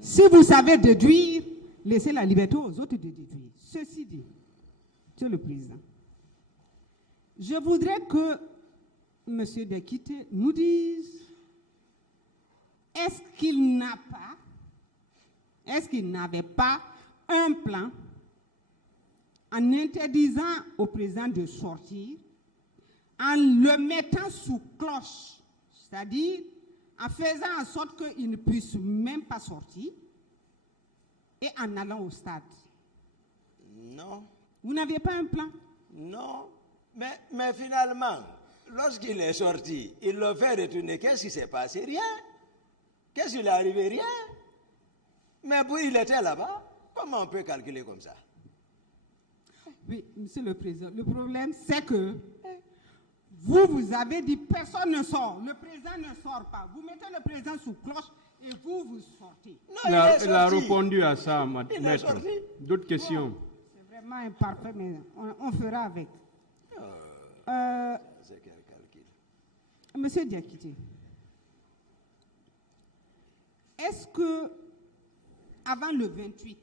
Si vous savez déduire, laissez la liberté aux autres de déduire. Ceci dit, Monsieur le Président, je voudrais que M. Diakité nous dise est-ce qu'il n'avait pas un plan en interdisant au président de sortir, en le mettant sous cloche, c'est-à-dire en faisant en sorte qu'il ne puisse même pas sortir et en allant au stade? Non. Vous n'aviez pas un plan? Non. Mais finalement, lorsqu'il est sorti, il l'a fait retourner. Qu'est-ce qui s'est passé? Rien. Qu'est-ce qui lui est arrivé? Rien. Mais puis il était là-bas. Comment on peut calculer comme ça? Oui, Monsieur le Président, le problème c'est que vous avez dit personne ne sort, le président ne sort pas. Vous mettez le président sous cloche et vous sortez. Non, il a répondu à ça, maître. D'autres questions? Bon, c'est vraiment imparfait, mais on fera avec. C'est quel calcul? Monsieur Diakité, est-ce que avant le 28,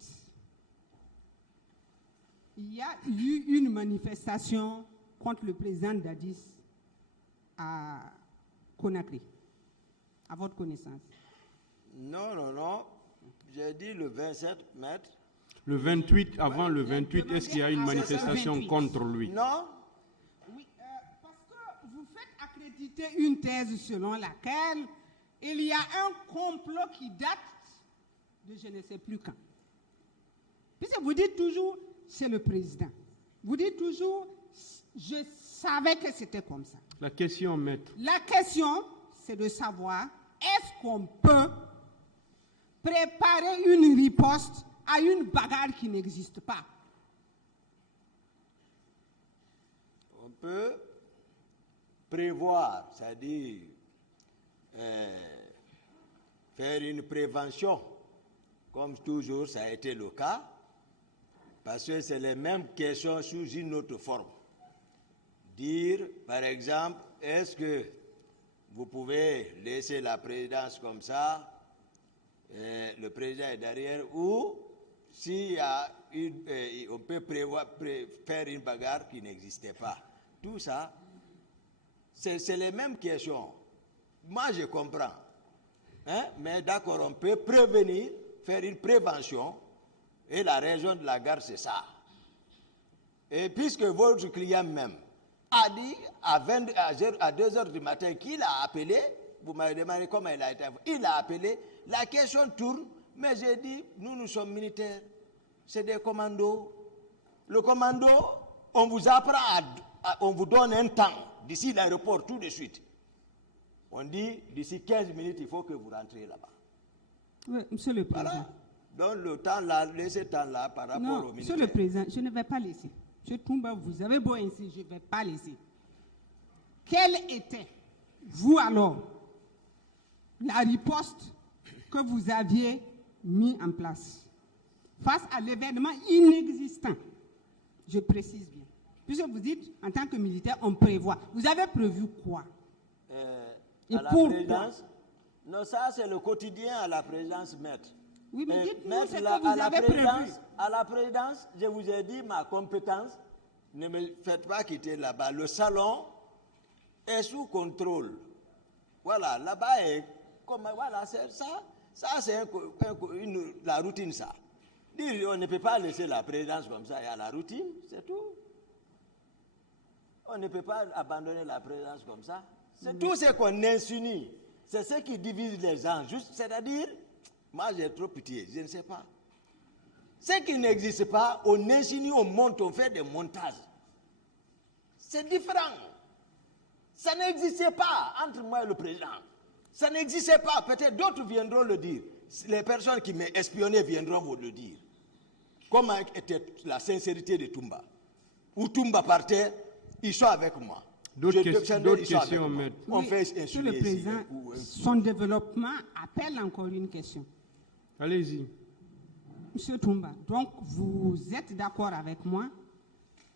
il y a eu une manifestation contre le président Dadis à Conakry, à votre connaissance? Non. J'ai dit le 27, maître. Le 28, avant le 28, est-ce qu'il y a une manifestation contre lui? Non. Oui, parce que vous faites accréditer une thèse selon laquelle il y a un complot qui date de je ne sais plus quand. Puisque vous dites toujours, c'est le président. Vous dites toujours, je savais que c'était comme ça. La question, maître. La question, c'est de savoir, est-ce qu'on peut préparer une riposte à une bagarre qui n'existe pas? On peut prévoir, c'est-à-dire faire une prévention, comme toujours ça a été le cas, parce que c'est les mêmes questions sous une autre forme. Dire, par exemple, est-ce que vous pouvez laisser la présidence comme ça, le président est derrière, ou s'il y a on peut faire une bagarre qui n'existait pas. Tout ça, c'est les mêmes questions. Moi, je comprends. Mais d'accord, on peut prévenir, faire une prévention, et la raison de la guerre, c'est ça. Et puisque votre client même a dit à 2 heures du matin qu'il a appelé, vous m'avez demandé comment il a été, il a appelé, la question tourne, mais j'ai dit, nous sommes militaires, c'est des commandos. Le commando, on vous apprend, on vous donne un temps, d'ici l'aéroport, tout de suite. On dit, d'ici 15 minutes, il faut que vous rentrez là-bas. Oui, Monsieur le Président. Voilà. Donc le temps là, laissez le temps là par rapport au militaire. Monsieur le Président, je ne vais pas laisser. Monsieur Toumba, vous avez beau ainsi, je ne vais pas laisser. Quelle était, vous alors, la riposte que vous aviez mis en place face à l'événement inexistant? Je précise bien. Puisque vous dites, en tant que militaire, on prévoit. Vous avez prévu quoi? À la présidence? Non, ça c'est le quotidien à la présidence, maître. Oui, mais dites-nous ce que à vous avez prévu. À la présidence, je vous ai dit ma compétence. Ne me faites pas quitter là-bas. Le salon est sous contrôle. Voilà, là-bas est comme voilà, c'est ça. Ça c'est la routine, ça. Dire on ne peut pas laisser la présidence comme ça. Il y a la routine, c'est tout. On ne peut pas abandonner la présidence comme ça. C'est tout ce qu'on insinue. C'est ce qui divise les gens. C'est-à-dire, moi j'ai trop pitié, je ne sais pas. Ce qui n'existe pas, on insinue, on monte, on fait des montages. C'est différent. Ça n'existait pas entre moi et le président. Ça n'existait pas. Peut-être d'autres viendront le dire. Les personnes qui m'ont espionné viendront vous le dire. Comment était la sincérité de Toumba? Où Toumba partait, ils sont avec moi. D'autres questions, maître. On fait Monsieur le Président, son développement appelle encore une question. Allez-y. Monsieur Toumba, donc vous êtes d'accord avec moi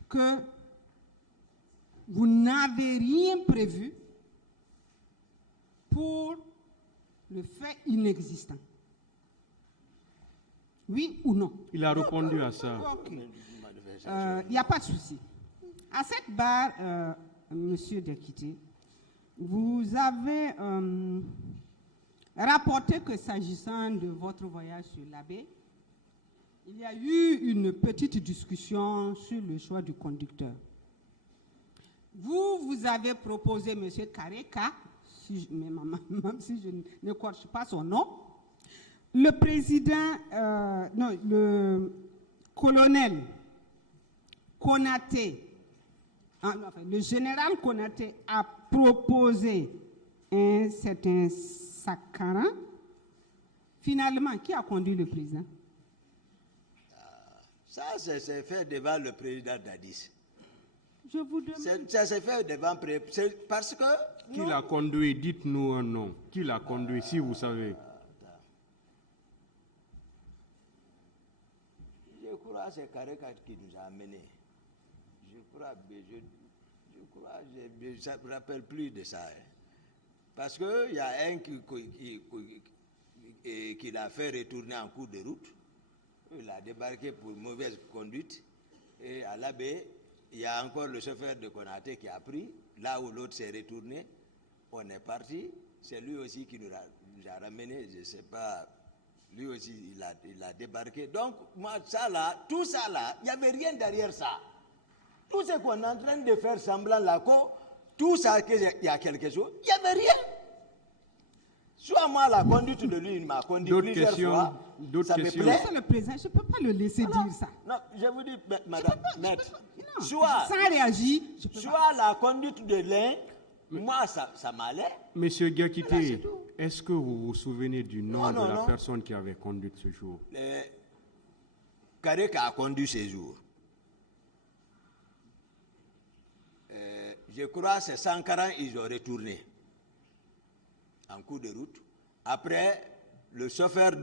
que vous n'avez rien prévu pour le fait inexistant? Oui ou non? Il a répondu à ça. Ok. Il n'y a pas de souci. À cette barre, Monsieur Diakité, vous avez rapporté que s'agissant de votre voyage sur la baie, il y a eu une petite discussion sur le choix du conducteur. Vous avez proposé M. Kareka, même si je n'écorche pas son nom, le président, le colonel Konaté, le général Konaté a proposé un certain Sakharin. Finalement, qui a conduit le président? Ça, c'est fait devant le président Dadis. Je vous demande. Ça s'est fait devant parce que... Qui l'a conduit? Dites-nous un nom. Qui l'a conduit, si vous savez? Je crois que c'est Kareka qui nous a amenés. Je ne me rappelle plus de ça. Hein. Parce qu'il y a un qui l'a fait retourner en cours de route. Il a débarqué pour mauvaise conduite. Et à la baie, il y a encore le chauffeur de Konaté qui a pris. Là où l'autre s'est retourné, on est parti. C'est lui aussi qui nous a ramenés. Je ne sais pas. Lui aussi, il a débarqué. Donc, moi, ça là, tout ça là, il n'y avait rien derrière ça. Tout ce qu'on est en train de faire semblant là, tout ça, qu'il y a quelque chose, il n'y avait rien. Soit moi, la conduite de lui, il m'a conduit plusieurs fois. Ça me plaît. Monsieur le président, je ne peux pas le laisser dire ça. Non, je vous dis, madame, maître, Sans réagir. Soit la conduite de l'un, moi, ça m'allait. Monsieur Diakité, est-ce que vous vous souvenez du nom Non, de la non. personne qui avait conduit ce jour? Kareka a conduit ce jour. Je crois que c'est Sankara, ils ont retourné en cours de route. Après, le chauffeur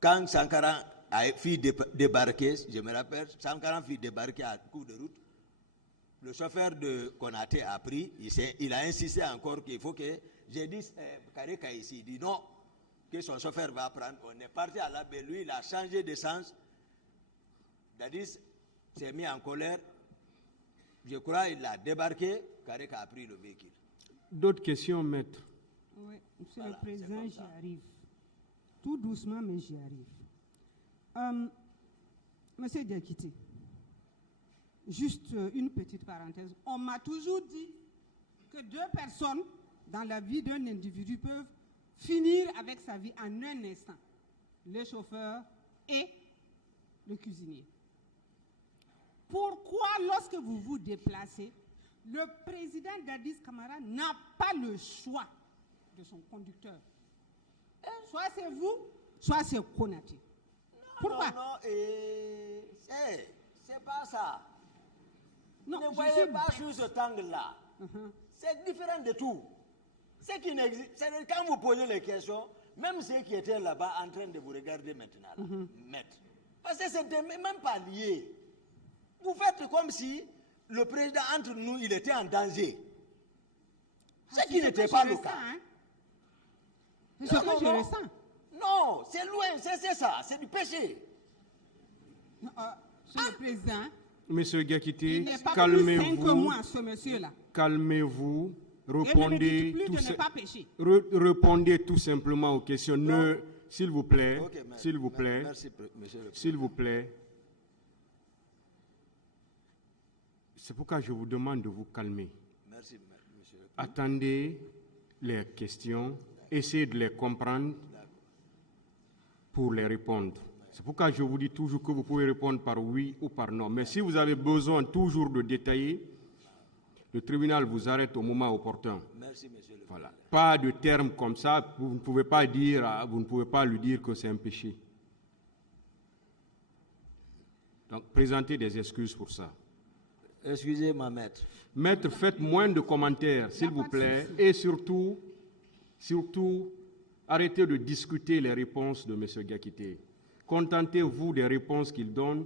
quand Sankara a fait débarquer, je me rappelle, Sankara fit débarquer en cours de route. Le chauffeur de Konaté a pris, il a insisté encore qu'il faut que, j'ai dit, Kareka ici, il dit non, que son chauffeur va prendre. On est parti à la baie, lui, il a changé de sens. Dadis s'est mis en colère. Je crois qu'il a débarqué, Kareka a pris le véhicule. D'autres questions, maître? Oui, Monsieur le Président, j'y arrive. Tout doucement, mais j'y arrive. Monsieur Diakité, juste une petite parenthèse. On m'a toujours dit que deux personnes dans la vie d'un individu peuvent finir avec sa vie en un instant. Le chauffeur et le cuisinier. Pourquoi, lorsque vous vous déplacez, le président Dadis Camara n'a pas le choix de son conducteur? Soit c'est vous, soit c'est Konaté. Pourquoi? Non, c'est pas ça. Non, Ne voyez pas sur ce angle-là. C'est différent de tout. Ce qui n'existe, quand vous posez les questions, même ceux qui étaient là-bas en train de vous regarder maintenant, là, maître. Parce que c'était même pas lié. Vous faites comme si le président entre nous, il était en danger. Ce qui n'était pas le cas. Hein? C'est ce que je ressens. Non, c'est loin, c'est ça, c'est du péché. Monsieur le Président, Monsieur Diakité, il n'est pas plus sain que moi, calmez-vous. ce monsieur-là. Calmez-vous. Et ne me Répondez dites plus tout, de ne pas pécher. répondez tout simplement aux questions. S'il vous plaît, Ok, s'il vous plaît, merci, monsieur le président. s'il vous plaît. C'est pourquoi je vous demande de vous calmer. Merci, monsieur le président. Attendez les questions, essayez de les comprendre pour les répondre. C'est pourquoi je vous dis toujours que vous pouvez répondre par oui ou par non. Mais si vous avez besoin toujours de détailler, le tribunal vous arrête au moment opportun. Merci, monsieur le Voilà. président. Pas de termes comme ça, vous ne pouvez pas lui dire que c'est un péché. Donc, présentez des excuses pour ça. Excusez-moi, maître. Maître, faites moins de commentaires, s'il vous plaît, et surtout, arrêtez de discuter les réponses de M. Diakité. Contentez-vous des réponses qu'il donne,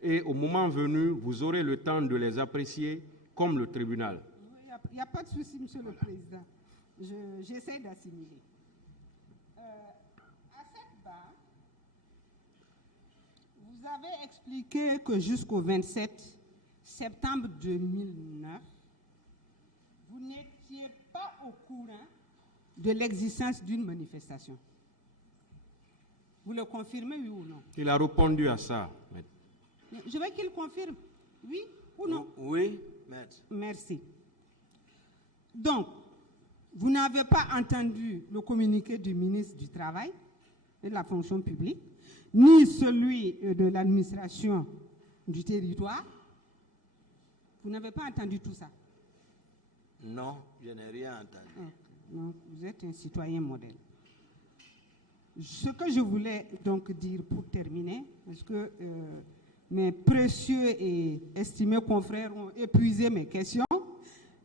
et au moment venu, vous aurez le temps de les apprécier comme le tribunal. Il n'y a pas de souci, Monsieur le Président. J'essaie d'assimiler. À cette barre, Vous avez expliqué que jusqu'au 27 septembre 2009, vous n'étiez pas au courant de l'existence d'une manifestation. Vous le confirmez, oui ou non? Il a répondu à ça, maître. Je veux qu'il confirme, oui ou non? Oui, maître. Merci. Donc, vous n'avez pas entendu le communiqué du ministre du Travail et de la fonction publique, ni celui de l'administration du territoire. Vous n'avez pas entendu tout ça? Non, je n'ai rien entendu. Donc, vous êtes un citoyen modèle. Ce que je voulais donc dire pour terminer, parce que mes précieux et estimés confrères ont épuisé mes questions,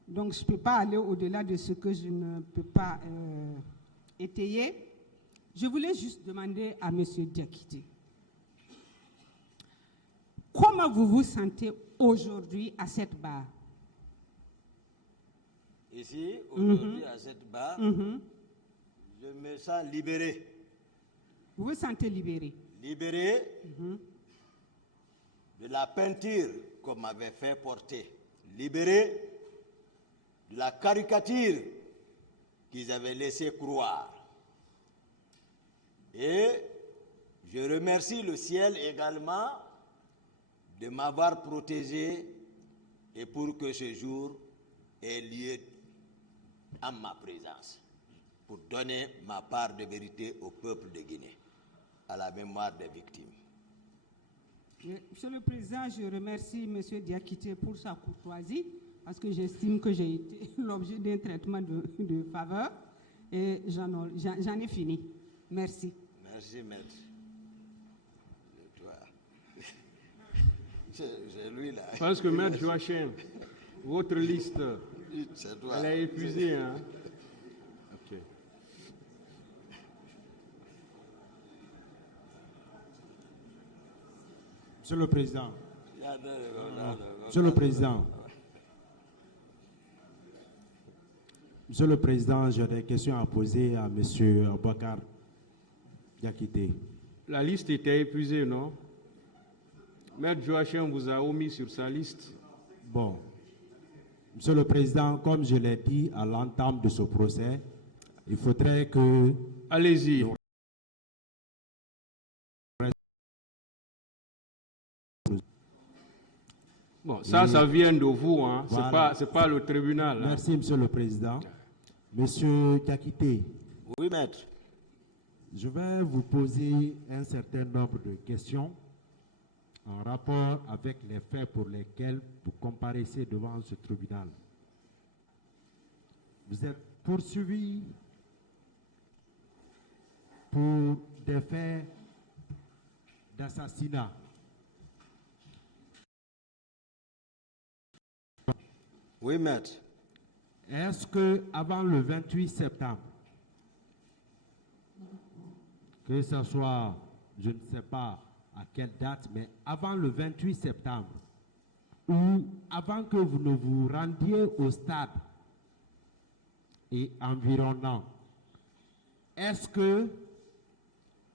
donc je ne peux pas aller au-delà de ce que je ne peux pas étayer. Je voulais juste demander à M. Diakité, comment vous vous sentez aujourd'hui à cette barre? Ici, aujourd'hui, à cette barre, je me sens libéré. Vous vous sentez libéré? Libéré de la peinture qu'on m'avait fait porter. Libéré de la caricature qu'ils avaient laissé croire. Et je remercie le ciel également de m'avoir protégé et pour que ce jour ait lieu en ma présence, pour donner ma part de vérité au peuple de Guinée, à la mémoire des victimes. Monsieur le Président, je remercie M. Diakité pour sa courtoisie, parce que j'estime que j'ai été l'objet d'un traitement de faveur, et j'en ai fini. Merci. Merci, maître. C'est lui là. Je pense que maître Joachim, votre liste, elle est épuisée. Hein? Ok. Monsieur le Président. Monsieur le Président. Monsieur le Président, j'ai des questions à poser à M. Boubacar Diakité. La liste était épuisée, non? Maître Joachim vous a omis sur sa liste. Bon. Monsieur le Président, comme je l'ai dit à l'entame de ce procès, il faudrait que... Allez-y. Bon, ça vient de vous, hein. Voilà. C'est pas le tribunal. Merci, Monsieur le Président. Monsieur Diakité. Oui, maître. Je vais vous poser un certain nombre de questions en rapport avec les faits pour lesquels vous comparaissez devant ce tribunal. Vous êtes poursuivi pour des faits d'assassinat. Oui, maître. Est-ce que avant le 28 septembre, que ce soit, je ne sais pas à quelle date, mais avant le 28 septembre, ou avant que vous ne vous rendiez au stade et environnant, est-ce que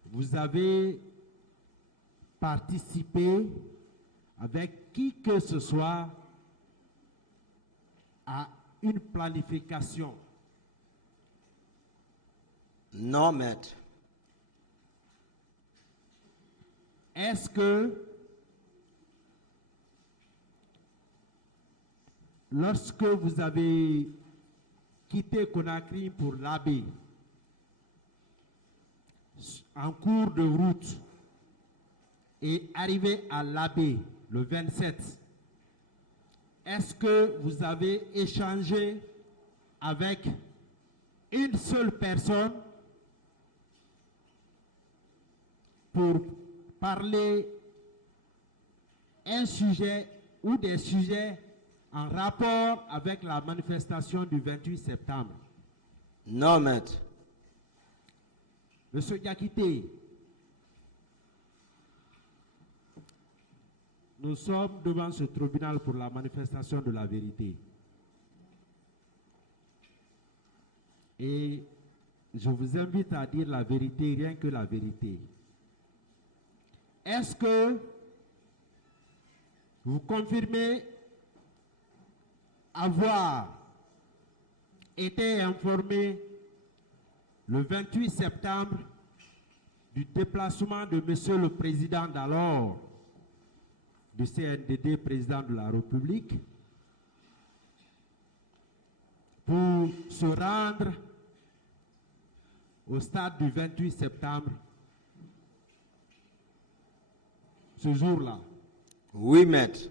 vous avez participé avec qui que ce soit à une planification? Non, maître. Est-ce que lorsque vous avez quitté Conakry pour l'Abbé, en cours de route, et arrivé à l'Abbé le 27, est-ce que vous avez échangé avec une seule personne pour parler un sujet ou des sujets en rapport avec la manifestation du 28 septembre? Non, maître. Monsieur Diakité, nous sommes devant ce tribunal pour la manifestation de la vérité. Et je vous invite à dire la vérité, rien que la vérité. est-ce que vous confirmez avoir été informé le 28 septembre du déplacement de Monsieur le Président d'alors du CNDD, Président de la République, pour se rendre au stade du 28 septembre, ce jour-là? Oui, maître.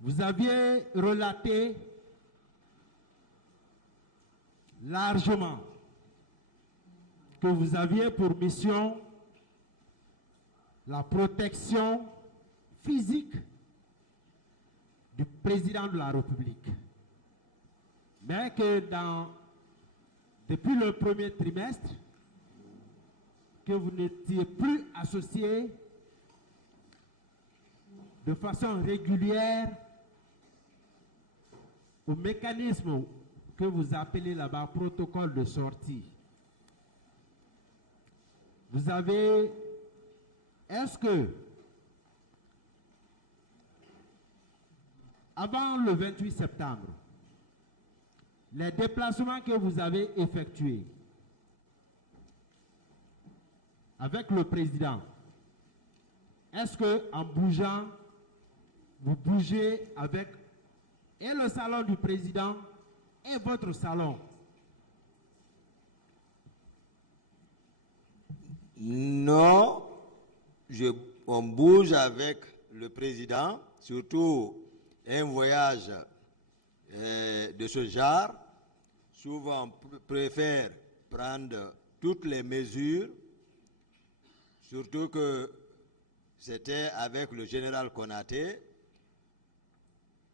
Vous aviez relaté largement que vous aviez pour mission la protection physique du président de la République. Mais que depuis le premier trimestre, que vous n'étiez plus associé de façon régulière au mécanisme que vous appelez là-bas protocole de sortie. Est-ce que, avant le 28 septembre, les déplacements que vous avez effectués avec le président, est-ce qu'en bougeant, vous bougez avec et le salon du président et votre salon? Non, on bouge avec le président, surtout un voyage de ce genre. Souvent, on préfère prendre toutes les mesures, surtout que c'était avec le général Konaté.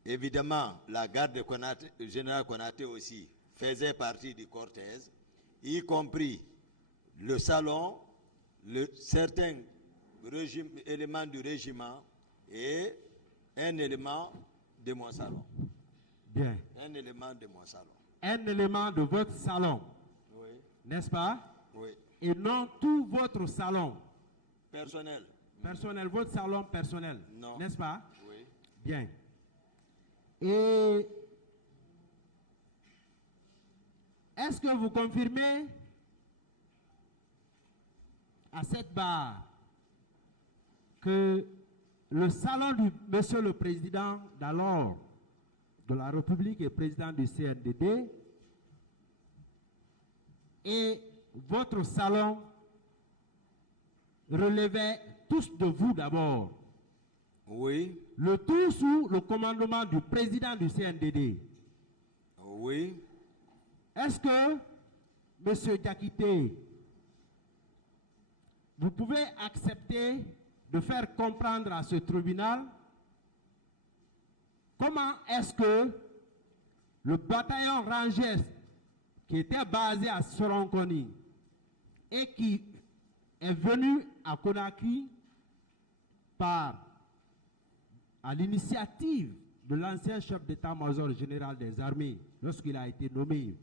Évidemment, la garde de Konaté, le général Konaté aussi faisait partie du cortège, y compris le salon, certains éléments du régiment et un élément de mon salon. Bien. Un élément de mon salon. Un élément de votre salon, Oui. n'est-ce pas? Oui. Et non tout votre salon. Personnel. Personnel, votre salon personnel, Non. n'est-ce pas? Oui. Bien. Et est-ce que vous confirmez à cette barre que le salon du Monsieur le Président d'alors de la République et président du CNDD et votre salon relevaient tous de vous d'abord? Oui. Le tout sous le commandement du président du CNDD. Oui. Est-ce que, M. Diakité, vous pouvez accepter de faire comprendre à ce tribunal comment est-ce que le bataillon Rangers, qui était basé à Soronkoni et qui est venu à Conakry à l'initiative de l'ancien chef d'état-major général des armées, lorsqu'il a été nommé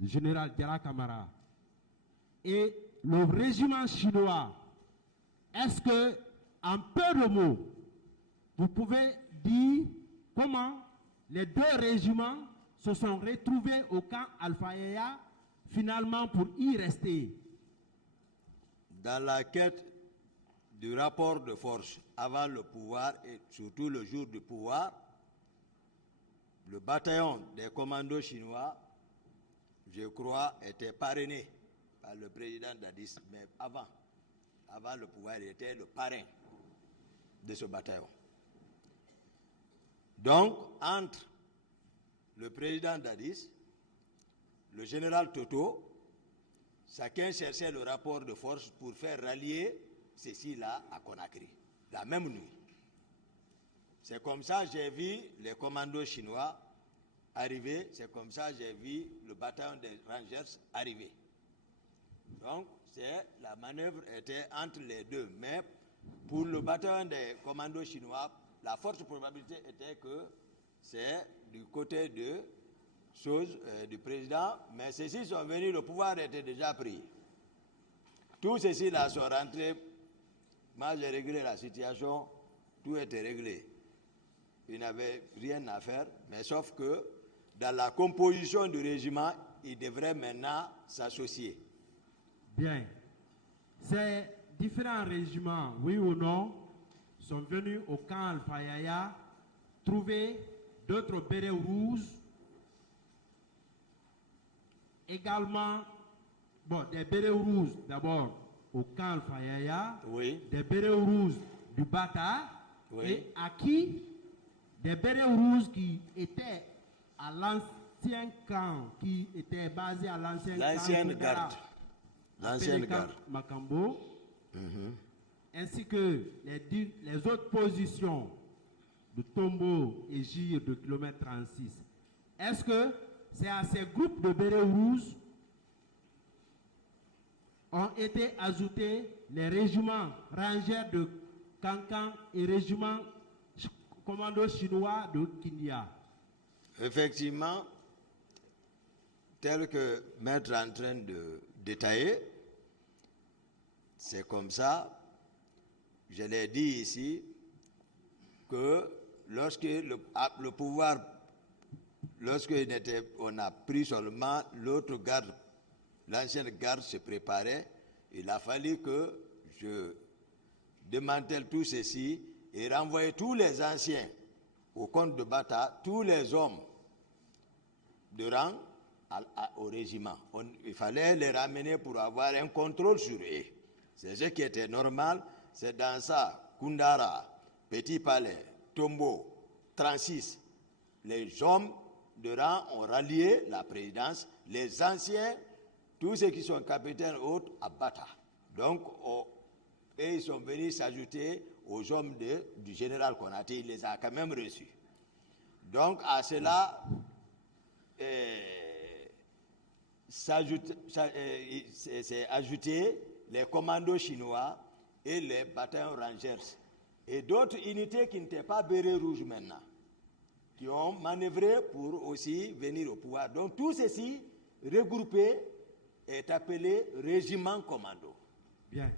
le général Diarra Kamara, et le régiment chinois, est-ce que, en peu de mots, vous pouvez dire comment les deux régiments se sont retrouvés au camp Alpha-Yaya, finalement pour y rester? Dans la quête du rapport de force avant le pouvoir et surtout le jour du pouvoir, le bataillon des commandos chinois, je crois, était parrainé par le président Dadis, mais avant le pouvoir, il était le parrain de ce bataillon. Donc, entre le président Dadis, le général Toto, chacun cherchait le rapport de force pour faire rallier ceci-là à Conakry, la même nuit. C'est comme ça que j'ai vu les commandos chinois arriver, c'est comme ça que j'ai vu le bataillon des Rangers arriver. Donc, la manœuvre était entre les deux. Mais pour le bataillon des commandos chinois, la forte probabilité était que c'est du côté du président, mais ceux-ci sont venus, le pouvoir était déjà pris. Tous ceux-ci là sont rentrés Moi, j'ai réglé la situation, tout était réglé. Il n'avait rien à faire, mais sauf que dans la composition du régiment, il devrait maintenant s'associer. Bien. Ces différents régiments, oui ou non, sont venus au camp Alpha-Yaya trouver d'autres bérets rouges, également, bon, des bérets rouges d'abord au camp Alpha-Yaya, Oui. des bérets rouges du Bata, Oui. et à qui des bérets rouges qui étaient à l'ancien camp, qui était basé à l'ancien camp. L'ancienne garde. L'ancienne garde. Macambo, ainsi que les autres positions de Tombo et Gire de kilomètre 36. Est-ce que c'est à ces groupes de bérets rouges ont été ajoutés les régiments rangers de Kankan et régiments commando chinois de Kinya? Effectivement, tel que Maître est en train de détailler, c'est comme ça. Je l'ai dit ici que lorsque le pouvoir, lorsque on a pris seulement l'autre garde, l'ancienne garde se préparait, il a fallu que je démantèle tout ceci et renvoyer tous les anciens au compte de Bata, tous les hommes de rang au régiment. Il fallait les ramener pour avoir un contrôle sur eux. C'est ce qui était normal. C'est dans ça, Koundara, Petit Palais, Tombo, 36, les hommes de rang ont rallié la présidence, les anciens, tous ceux qui sont capitaines autres, à Bata. Donc, et ils sont venus s'ajouter aux hommes du général Konaté, il les a quand même reçus. Donc, à cela, c'est ajouté les commandos chinois et les bataillons rangers et d'autres unités qui n'étaient pas bérets rouges maintenant, qui ont manœuvré pour aussi venir au pouvoir. Donc tout ceci regroupé est appelé régiment commando. Bien.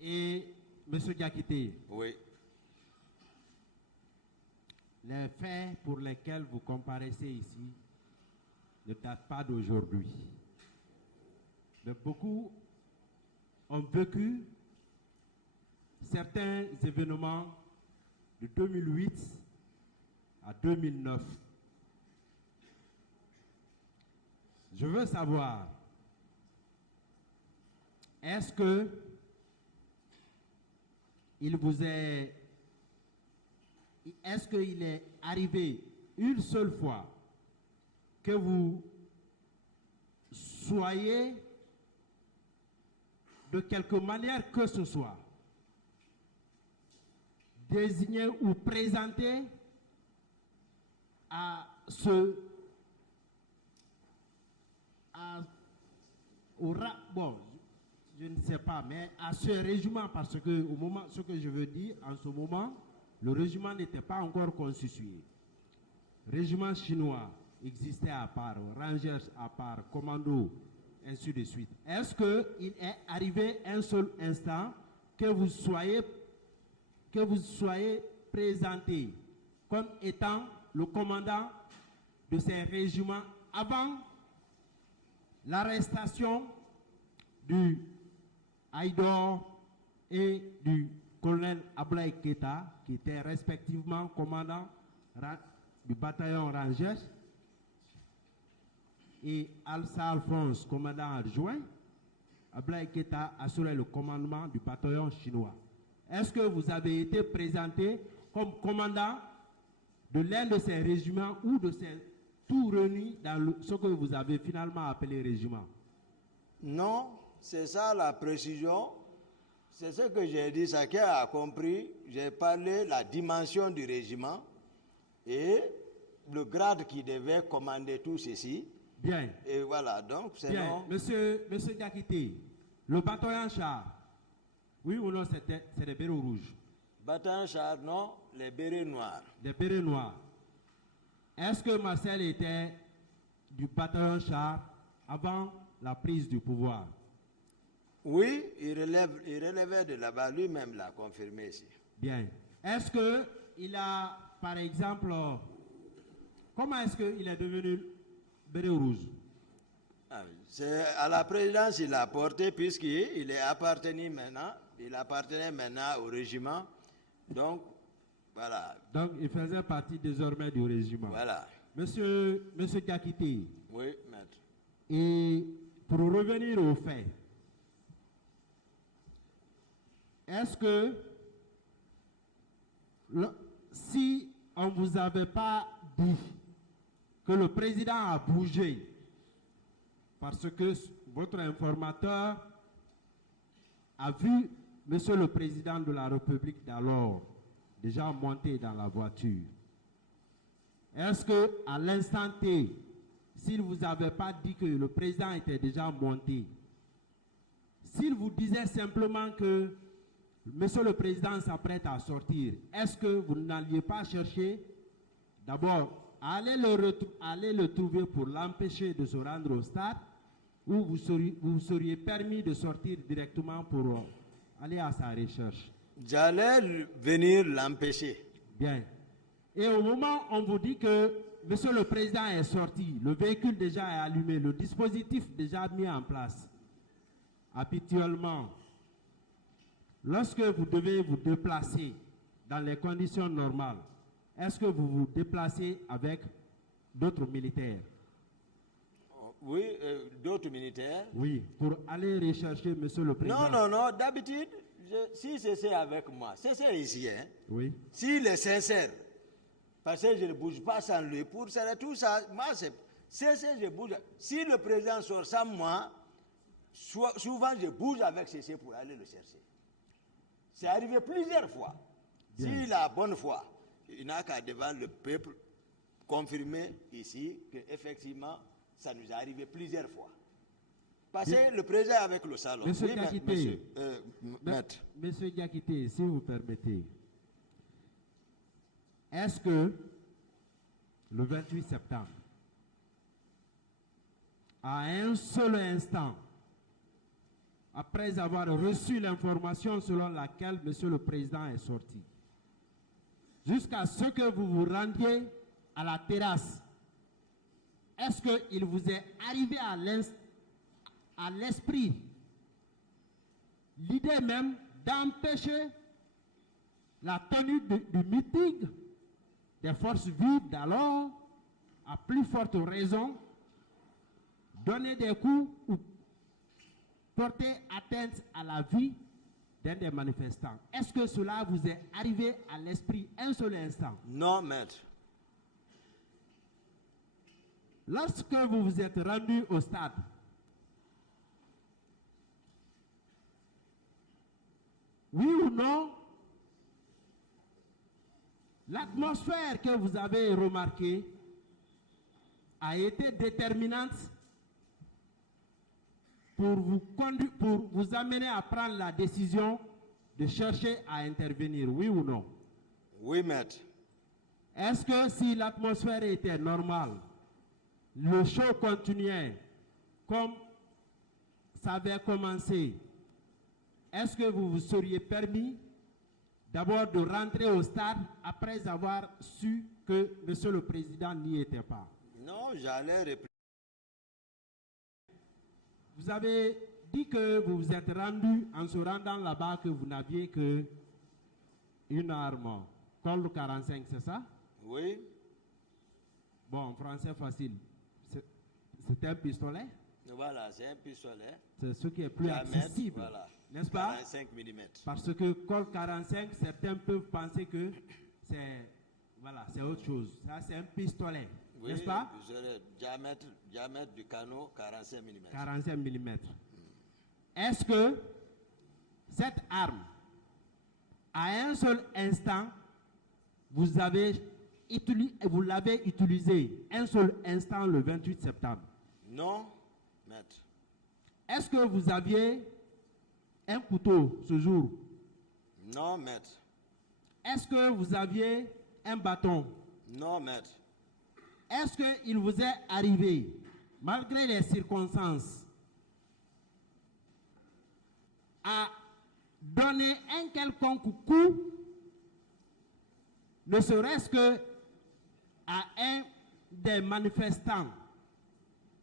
Et M. Diakité, Oui. les faits pour lesquels vous comparaissez ici ne datent pas d'aujourd'hui. Mais beaucoup ont vécu certains événements de 2008 à 2009. Je veux savoir, est-ce que il est arrivé une seule fois que vous soyez de quelque manière que ce soit désigné ou présenté bon, je ne sais pas, mais à ce régiment, parce que au moment, ce que je veux dire, en ce moment, le régiment n'était pas encore constitué. Régiment chinois existait à part, Rangers à part, commando, ainsi de suite. Est-ce qu'il est arrivé un seul instant que vous soyez présenté comme étant le commandant de ces régiments avant l'arrestation du Haïdor et du colonel Ablaï Keta, qui étaient respectivement commandants du bataillon Rangers, et Alsa Alphonse, commandant adjoint. Ablaï Keta assurait le commandement du bataillon chinois. Est-ce que vous avez été présenté comme commandant de l'un de ces régiments ou de ces tout réunis dans ce que vous avez finalement appelé régiment? Non, c'est ça la précision. C'est ce que j'ai dit, chacun a compris. J'ai parlé de la dimension du régiment et le grade qui devait commander tout ceci. Bien. Et voilà, donc c'est bien. non. Monsieur Diakité, le bataillon char, oui ou non, c'est des bérets rouges? Bataillon char, non, les bérets noirs. Les bérets noirs. Est-ce que Marcel était du bataillon char avant la prise du pouvoir? Oui, il relevait de là-bas, lui-même l'a confirmé ici. Bien. Est-ce qu'il a, par exemple, comment est-ce qu'il est devenu béret rouge? C'est à la présidence il a porté, puisqu'il est appartenu maintenant, il appartenait maintenant au régiment. Donc, voilà. Donc, il faisait partie désormais du régiment. Voilà. Monsieur Diakité. Oui, maître. Et pour revenir aux faits, est-ce que si on ne vous avait pas dit que le président a bougé, parce que votre informateur a vu Monsieur le Président de la République d'alors déjà monté dans la voiture, est-ce qu'à l'instant T, s'il ne vous avait pas dit que le président était déjà monté, s'il vous disait simplement que Monsieur le Président s'apprête à sortir, est-ce que vous n'alliez pas chercher d'abord à aller le trouver pour l'empêcher de se rendre au stade, ou vous seriez permis de sortir directement pour aller à sa recherche? J'allais venir l'empêcher. Bien. Et au moment où on vous dit que Monsieur le Président est sorti, le véhicule déjà est allumé, le dispositif déjà mis en place, habituellement, lorsque vous devez vous déplacer dans les conditions normales, est-ce que vous vous déplacez avec d'autres militaires? Oui, d'autres militaires. Oui, pour aller rechercher Monsieur le Président. Non, d'habitude, si c'est avec moi, c'est ici, hein. Oui. S'il est sincère, parce que je ne bouge pas sans lui, pour ça, tout ça, moi, je bouge. Si le président sort sans moi, souvent je bouge avec CC pour aller le chercher. C'est arrivé plusieurs fois. S'il a bonne foi, il n'a qu'à devant le peuple confirmer ici qu'effectivement, ça nous est arrivé plusieurs fois. Parce que le président avec le salon. Monsieur Oui, Diakité, maître. Monsieur Diakité, si vous permettez, est-ce que le 28 septembre, à un seul instant, après avoir reçu l'information selon laquelle Monsieur le Président est sorti, jusqu'à ce que vous vous rendiez à la terrasse, est-ce qu'il vous est arrivé à l'esprit l'idée même d'empêcher la tenue du meeting des forces vives d'alors, à plus forte raison, donner des coups ou porter atteinte à la vie d'un des manifestants? Est-ce que cela vous est arrivé à l'esprit un seul instant? Non, maître. Lorsque vous vous êtes rendu au stade, oui ou non, l'atmosphère que vous avez remarquée a été déterminante pour vous amener à prendre la décision de chercher à intervenir, oui ou non? Oui, maître. Est-ce que si l'atmosphère était normale, le show continuait comme ça avait commencé, est-ce que vous vous seriez permis d'abord de rentrer au stade après avoir su que Monsieur le Président n'y était pas? Non, j'allais répondre. Vous avez dit que vous vous êtes rendu en se rendant là-bas que vous n'aviez que une arme, Colt 45, c'est ça? Oui. Bon, en français facile. C'est un pistolet? Voilà, c'est un pistolet. C'est ce qui est plus accessible, voilà, n'est-ce pas? 45 mm. Parce que Colt 45, certains peuvent penser que c'est autre chose. Ça, c'est un pistolet, Oui, n'est-ce pas? Diamètre du canon, 45 mm. 45 mm. Est-ce que cette arme, à un seul instant, vous l'avez utilisée un seul instant le 28 septembre? Non, maître. Est-ce que vous aviez un couteau ce jour? Non, maître. Est-ce que vous aviez un bâton? Non, maître. Est-ce qu'il vous est arrivé, malgré les circonstances, a donné un quelconque coup, ne serait-ce que à un des manifestants,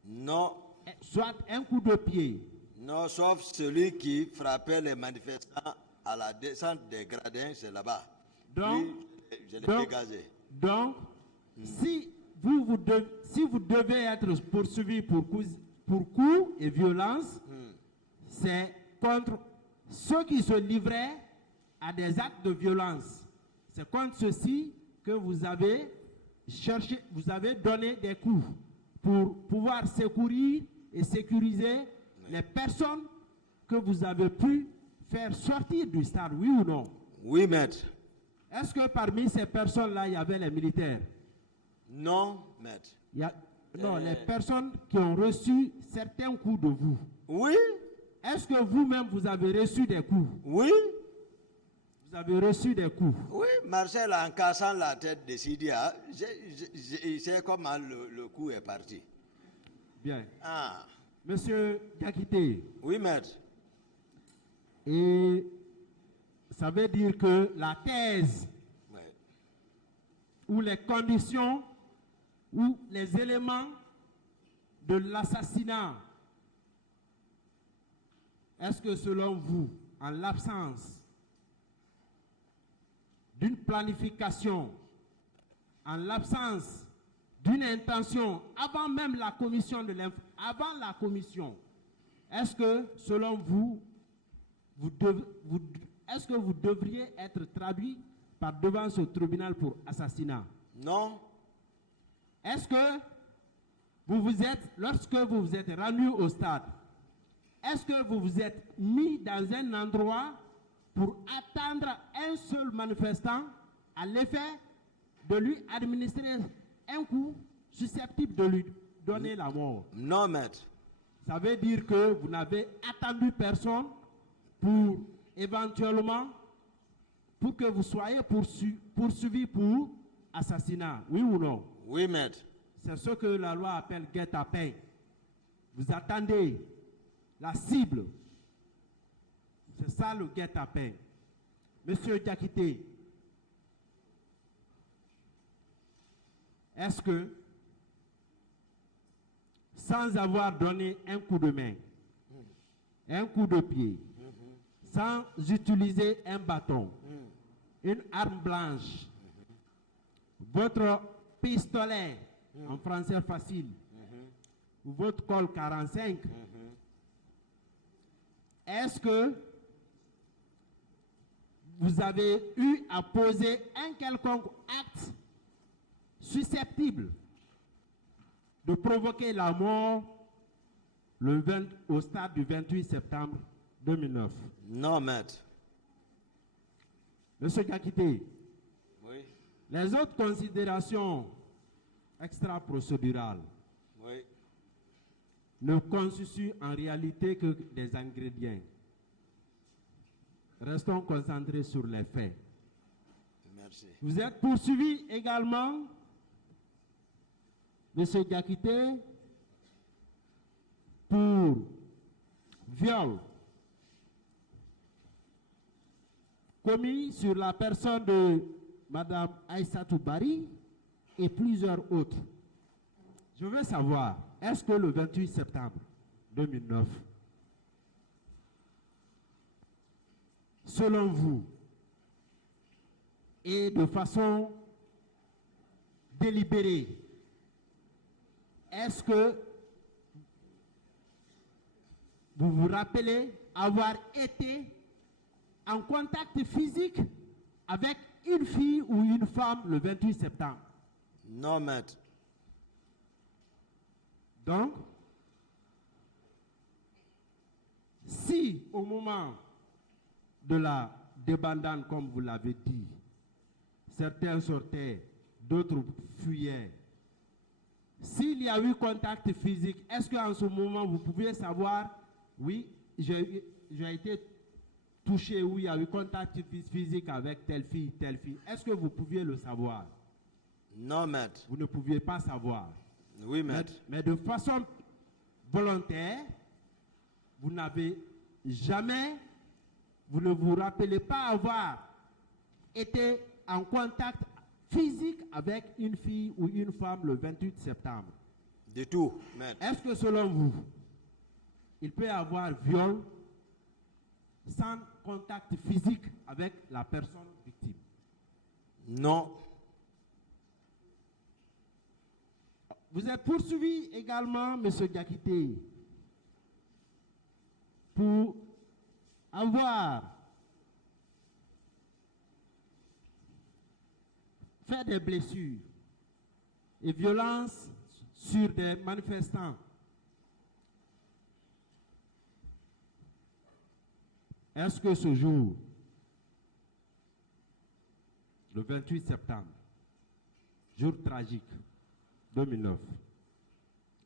Non, soit un coup de pied, non, sauf celui qui frappait les manifestants à la descente des gradins, c'est là-bas. Donc, Lui, je l'ai donc, dégagé. donc, si vous devez être poursuivi pour coups et violence, c'est contre ceux qui se livraient à des actes de violence. C'est contre ceux-ci que vous avez cherché, vous avez donné des coups pour pouvoir secourir et sécuriser les personnes que vous avez pu faire sortir du stade, oui ou non? Oui, maître. Est-ce que parmi ces personnes-là, il y avait les militaires? Non, maître. Non, les personnes qui ont reçu certains coups de vous. Oui, Est-ce que vous-même, vous avez reçu des coups? oui, Vous avez reçu des coups. oui. Marcel, en cassant la tête de Sidia, je sais comment le coup est parti. Bien. Ah, Monsieur Diakité, oui, maître. et ça veut dire que la thèse Ouais. ou les conditions ou les éléments de l'assassinat, est-ce que selon vous, en l'absence d'une planification, en l'absence d'une intention, avant même la commission avant la commission, est-ce que selon vous, est-ce que vous devriez être traduit par devant ce tribunal pour assassinat? Non, Est-ce que lorsque vous vous êtes rendu au stade, est-ce que vous vous êtes mis dans un endroit pour attendre un seul manifestant à l'effet de lui administrer un coup susceptible de lui donner la mort? non, maître. Ça veut dire que vous n'avez attendu personne pour éventuellement, pour que vous soyez poursuivi pour assassinat, oui ou non? Oui, maître. C'est ce que la loi appelle guet-apens. Vous attendez la cible. C'est ça le guet-apens. Monsieur Diakité, est-ce que, sans avoir donné un coup de main, un coup de pied, sans utiliser un bâton, une arme blanche, votre pistolet, en français facile, ou votre col 45, est-ce que vous avez eu à poser un quelconque acte susceptible de provoquer la mort au stade du 28 septembre 2009? Non, maître. Monsieur Diakité, Oui, les autres considérations extra-procédurales oui. ne constituent en réalité que des ingrédients. Restons concentrés sur les faits. Merci. Vous êtes poursuivi également, monsieur Diakité, pour viol commis sur la personne de Madame Aïssatou Bari et plusieurs autres. Je veux savoir, est-ce que le 28 septembre 2009, selon vous, et de façon délibérée, est-ce que vous vous rappelez avoir été en contact physique avec une fille ou une femme le 28 septembre? Non, maître. Donc, si au moment de la débandade, comme vous l'avez dit, certains sortaient, d'autres fuyaient, s'il y a eu contact physique, est-ce qu'en ce moment vous pouvez savoir, oui, j'ai été touché, oui, il y a eu contact physique avec telle fille, est-ce que vous pouviez le savoir? Non, maître. Vous ne pouviez pas savoir. Oui, maître. Mais de façon volontaire, vous n'avez jamais vous ne vous rappelez pas avoir été en contact physique avec une fille ou une femme le 28 septembre. Du tout, maître. Est-ce que selon vous, il peut y avoir viol sans contact physique avec la personne victime? Non. Vous êtes poursuivi également, M. Diakité, pour avoir fait des blessures et violences sur des manifestants. Est-ce que ce jour, le 28 septembre, jour tragique, 2009,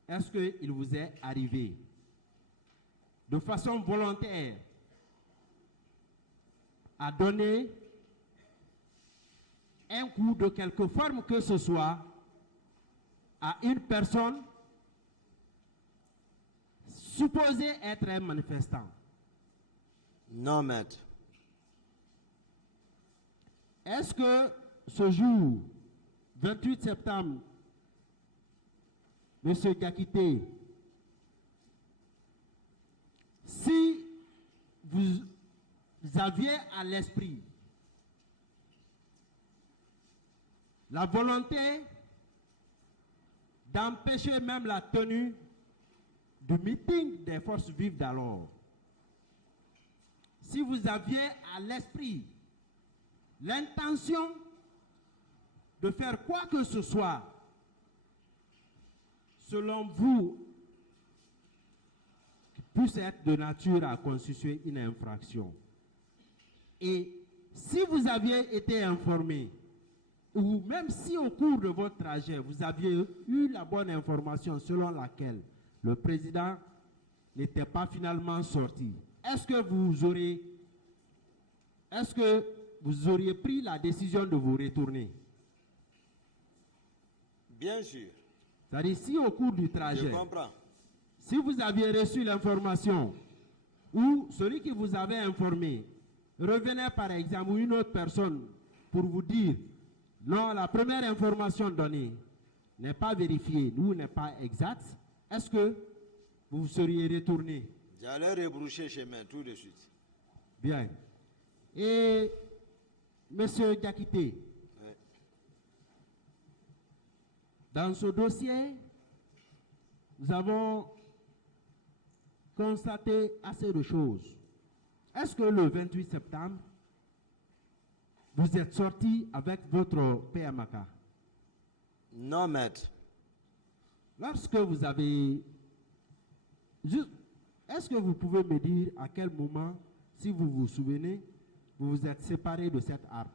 est-ce qu'il vous est arrivé de façon volontaire à donner un coup de quelque forme que ce soit à une personne supposée être un manifestant? Non, maître. Est-ce que ce jour, 28 septembre, M. Diakité, si vous aviez à l'esprit la volonté d'empêcher même la tenue du meeting des forces vives d'alors, si vous aviez à l'esprit l'intention de faire quoi que ce soit, selon vous, qui puisse être de nature à constituer une infraction, et si vous aviez été informé, ou même si au cours de votre trajet, vous aviez eu la bonne information selon laquelle le président n'était pas finalement sorti, est-ce que vous auriez pris la décision de vous retourner? Bien sûr. C'est-à-dire, si au cours du trajet, Je comprends. si vous aviez reçu l'information, ou celui qui vous avait informé revenait par exemple, ou une autre personne pour vous dire non, la première information donnée n'est pas vérifiée ou n'est pas exacte, est-ce que vous vous seriez retourné? J'allais rebroucher chemin tout de suite. Bien. Et Monsieur Diakité, Oui. dans ce dossier, nous avons constaté assez de choses. Est-ce que le 28 septembre, vous êtes sorti avec votre PMK? Non, maître. Lorsque vous avez... Est-ce que vous pouvez me dire à quel moment, si vous vous souvenez, vous vous êtes séparé de cette arme?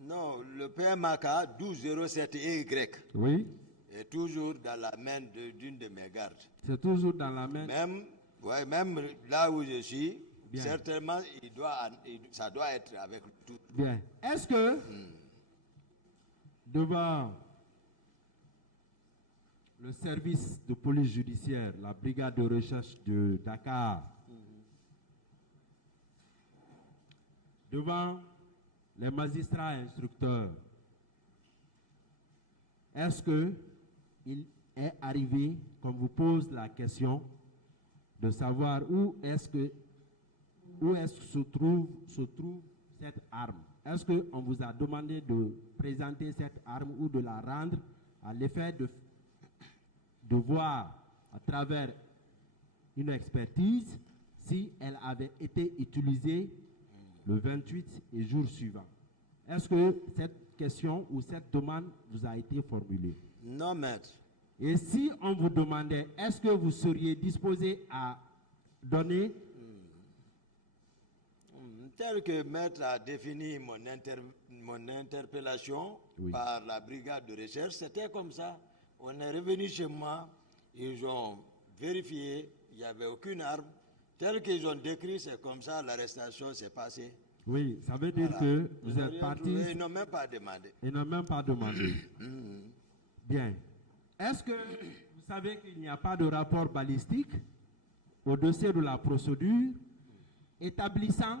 Non, le PMAK 1207Y Oui. est toujours dans la main d'une de mes gardes. C'est toujours dans la main. Même là où je suis, Bien. certainement, ça doit être avec tout. Bien. Est-ce que, devant le service de police judiciaire, la brigade de recherche de Dakar, devant les magistrats instructeurs, est-ce que il est arrivé, qu'on vous pose la question, de savoir où est-ce que se trouve cette arme? Est-ce qu'on vous a demandé de présenter cette arme ou de la rendre à l'effet de voir à travers une expertise si elle avait été utilisée le 28 et jour suivant? Est-ce que cette question ou cette demande vous a été formulée? Non, maître. Et si on vous demandait, est-ce que vous seriez disposé à donner? Tel que maître a défini mon interpellation Oui. par la brigade de recherche, c'était comme ça. On est revenu chez moi, ils ont vérifié, il n'y avait aucune arme. Tel qu'ils ont décrit, c'est comme ça, l'arrestation s'est passée. Oui, ça veut dire Voilà. que vous Ils n'ont êtes rien parti. trouvé, ils n'ont même pas demandé. Ils n'ont même pas demandé. Bien. Est-ce que vous savez qu'il n'y a pas de rapport balistique au dossier de la procédure établissant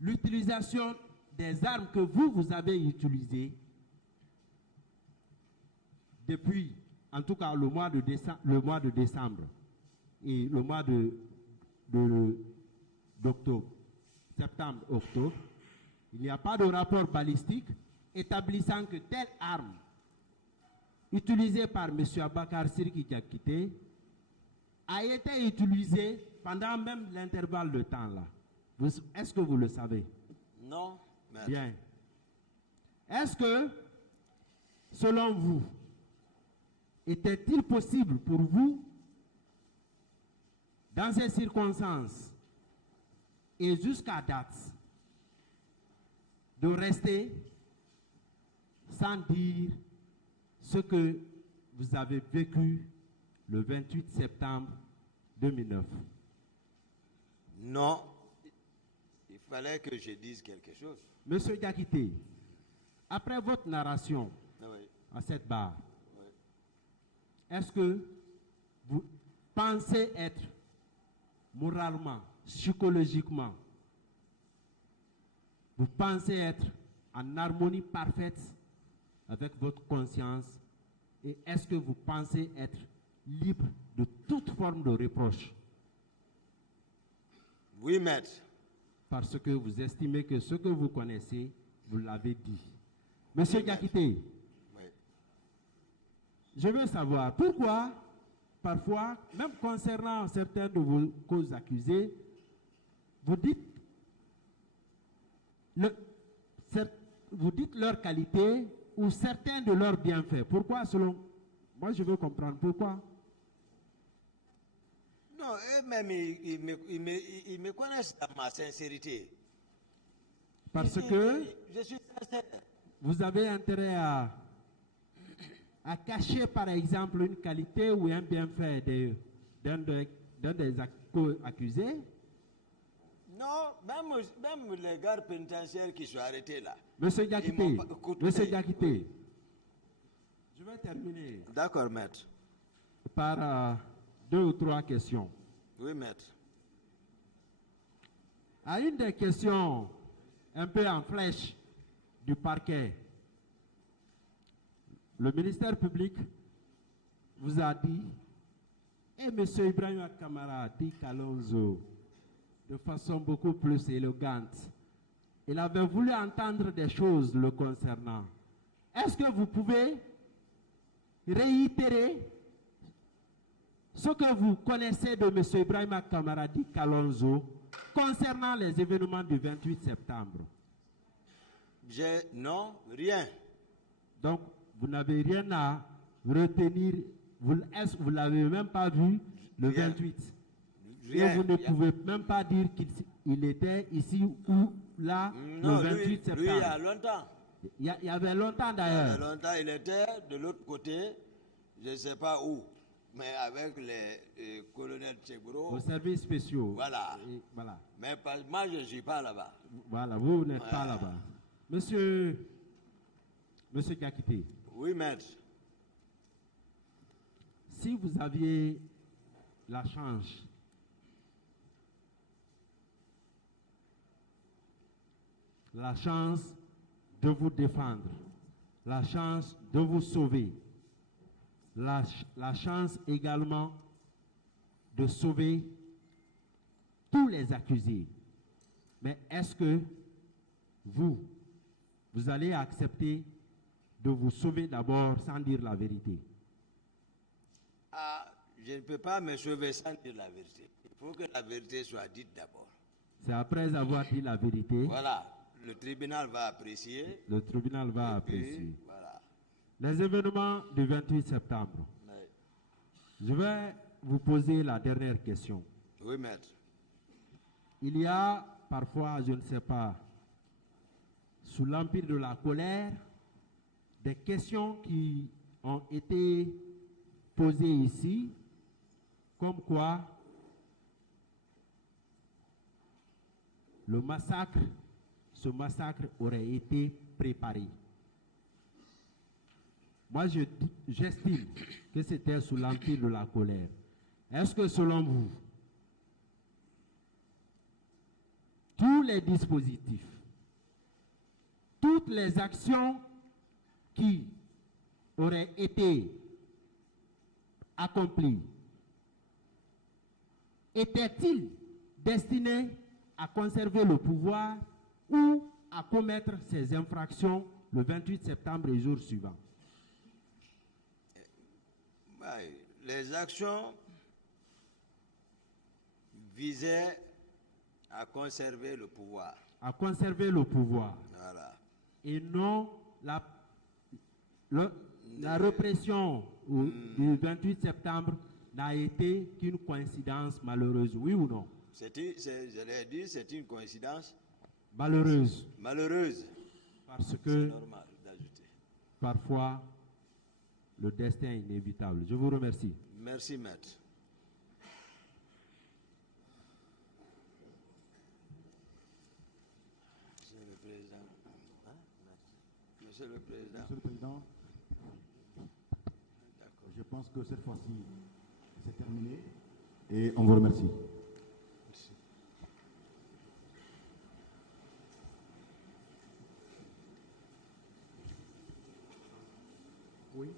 l'utilisation des armes que vous avez utilisées depuis, en tout cas, le mois de décembre et le mois d'octobre, septembre, octobre. Il n'y a pas de rapport balistique établissant que telle arme utilisée par M. Abakar Siriki Diakité a été utilisée pendant même l'intervalle de temps là. Est-ce que vous le savez? Non, maître. Bien. Est-ce que, selon vous, était-il possible pour vous, dans ces circonstances et jusqu'à date, de rester sans dire ce que vous avez vécu le 28 septembre 2009? Non. Il fallait que je dise quelque chose. Monsieur Diakité, après votre narration Oui. à cette barre, Oui. est-ce que vous pensez être moralement, psychologiquement, vous pensez être en harmonie parfaite avec votre conscience, et est-ce que vous pensez être libre de toute forme de reproche Oui, maître. parce que vous estimez que ce que vous connaissez, vous l'avez dit? Monsieur Diakité, Oui. je veux savoir pourquoi, parfois, même concernant certains de vos causes accusées, vous dites leur qualité ou certains de leurs bienfaits. Pourquoi, selon moi, je veux comprendre pourquoi. Non, eux-mêmes, ils me connaissent dans ma sincérité. Parce que Je suis sincère. vous avez intérêt à cacher, par exemple, une qualité ou un bienfait d'un des accusés. Non, même les gardes pénitentiaires qui sont arrêtés là. Monsieur Diakité, Ils m'ont pas écouté. Monsieur Diakité, je vais terminer D'accord, maître. par 2 ou 3 questions. Oui, maître. À une des questions un peu en flèche du parquet, le ministère public vous a dit, et M. Ibrahim Kamara dit Kalonzo, de façon beaucoup plus élégante, il avait voulu entendre des choses le concernant. Est-ce que vous pouvez réitérer ce que vous connaissez de M. Ibrahim Kamara dit Kalonzo concernant les événements du 28 septembre? Non, rien. Donc, vous n'avez rien à retenir. Vous ne l'avez même pas vu le Rien. 28. Rien. Et vous ne pouvez même pas dire qu'il était ici ou là Non, le 28 septembre. lui, il y a longtemps. Il y avait longtemps Il y a d'ailleurs. longtemps, il était de l'autre côté, je ne sais pas où, mais avec les colonels Tchegouro. Aux services spéciaux. Voilà. Et voilà. Mais moi, je ne suis pas là-bas. Voilà, vous n'êtes pas là-bas. Monsieur Diakité, Oui, maître. si vous aviez la chance de vous défendre, la chance de vous sauver, la chance également de sauver tous les accusés, mais est-ce que vous allez accepter de vous sauver d'abord sans dire la vérité? Ah, je ne peux pas me sauver sans dire la vérité. Il faut que la vérité soit dite d'abord. C'est après avoir dit la vérité, Voilà. Le tribunal va apprécier. le tribunal va Et apprécier. puis, voilà. Les événements du 28 septembre. Ouais. Je vais vous poser la dernière question. Oui, maître. Il y a parfois, je ne sais pas, sous l'empire de la colère, des questions qui ont été posées ici, comme quoi ce massacre aurait été préparé. Moi, j'estime que c'était sous l'empire de la colère. Est-ce que selon vous, les dispositifs, toutes les actions qui auraient été accomplies étaient-ils destinés à conserver le pouvoir ou à commettre ces infractions le 28 septembre et jour suivant? Les actions visaient à conserver le pouvoir. À conserver le pouvoir. Voilà. Et non la répression du 28 septembre n'a été qu'une coïncidence malheureuse, oui ou non? Je l'ai dit, c'est une coïncidence malheureuse. Malheureuse. Parce que c'est normal d'ajouter. Parfois, le destin est inévitable. Je vous remercie. Merci, maître. Monsieur le Président. Monsieur le Président. Monsieur le Président, je pense que cette fois-ci, c'est terminé et on vous remercie. Merci. Oui.